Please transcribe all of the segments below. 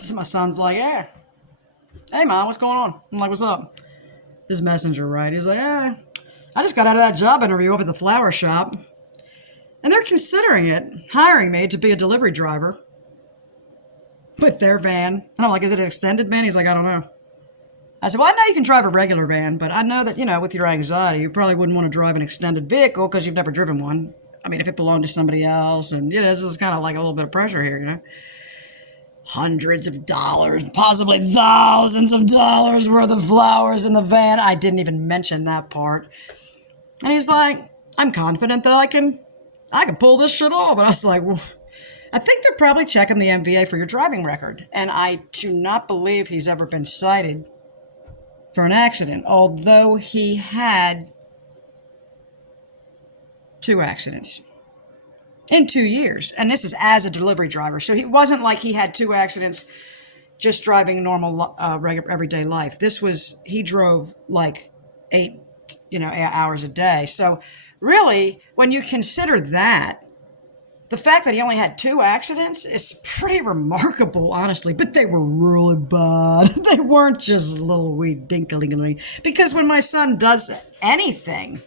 So my son's like, hey, Mom, what's going on? I'm like, what's up? This messenger, right? He's like, I just got out of that job interview up at the flower shop, and they're considering it, hiring me to be a delivery driver with their van. And I'm like, is it an extended van? He's like, I don't know. I said, well, I know you can drive a regular van, but I know that, with your anxiety, you probably wouldn't want to drive an extended vehicle because you've never driven one. I mean, if it belonged to somebody else, and, this is kind of like a little bit of pressure here, Hundreds of dollars, possibly thousands of dollars worth of flowers in the van. I didn't even mention that part. And he's like, I'm confident that I can pull this shit off. And I was like, well, I think they're probably checking the MVA for your driving record. And I do not believe he's ever been cited for an accident, although he had 2 accidents in 2 years. And this is as a delivery driver. So he wasn't like he had 2 accidents just driving normal, everyday life. He drove like 8, hours a day. So really, when you consider that, the fact that he only had 2 accidents is pretty remarkable, honestly. But they were really bad. They weren't just little wee dinkling. Because when my son does anything,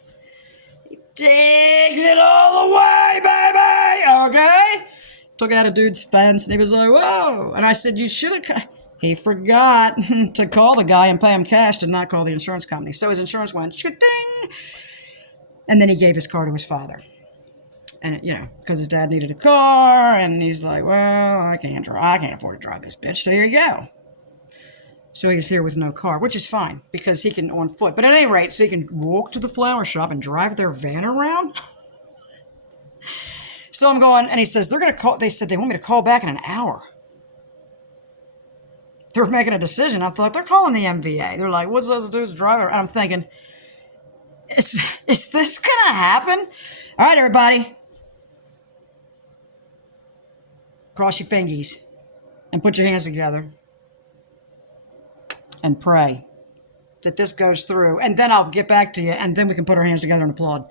digs it all the way, baby, okay? Took out a dude's fence, and he was like, whoa. And I said, you should have... He forgot to call the guy and pay him cash, to not call the insurance company. So his insurance went, ding, and then he gave his car to his father. And, because his dad needed a car, and he's like, well, I can't afford to drive this bitch, so here you go. So he's here with no car, which is fine, because he can on foot. But at any rate, so he can walk to the flower shop and drive their van around. So I'm going, and he says, they said they want me to call back in an hour. They're making a decision. I thought, they're calling the MVA. They're like, what's those dudes driving? And I'm thinking, is this going to happen? All right, everybody. Cross your fingies and put your hands together. And pray that this goes through, and then I'll get back to you, and then we can put our hands together and applaud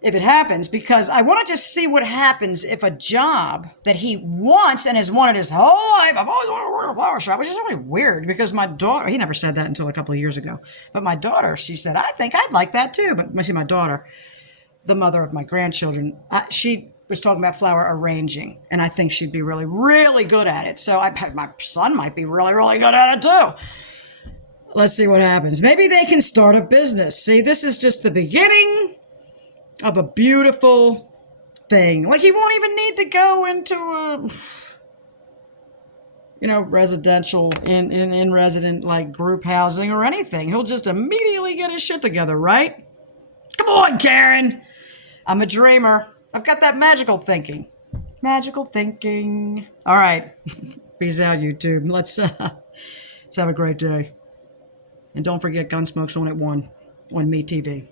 if it happens, because I want to just see what happens if a job that he wants and has wanted his whole life, I've always wanted to work in a flower shop, which is really weird, because my daughter, he never said that until a couple of years ago, but my daughter, she said, I think I'd like that too. But my daughter, the mother of my grandchildren, she was talking about flower arranging, and I think she'd be really, really good at it. So my son might be really, really good at it too. Let's see what happens. Maybe they can start a business. See, this is just the beginning of a beautiful thing. Like, he won't even need to go into a, residential, in resident, like, group housing or anything. He'll just immediately get his shit together, right? Come on, Karen. I'm a dreamer. I've got that magical thinking. Magical thinking. All right. Peace out, YouTube. Let's have a great day. And don't forget, Gunsmoke's on at 1 on Me TV.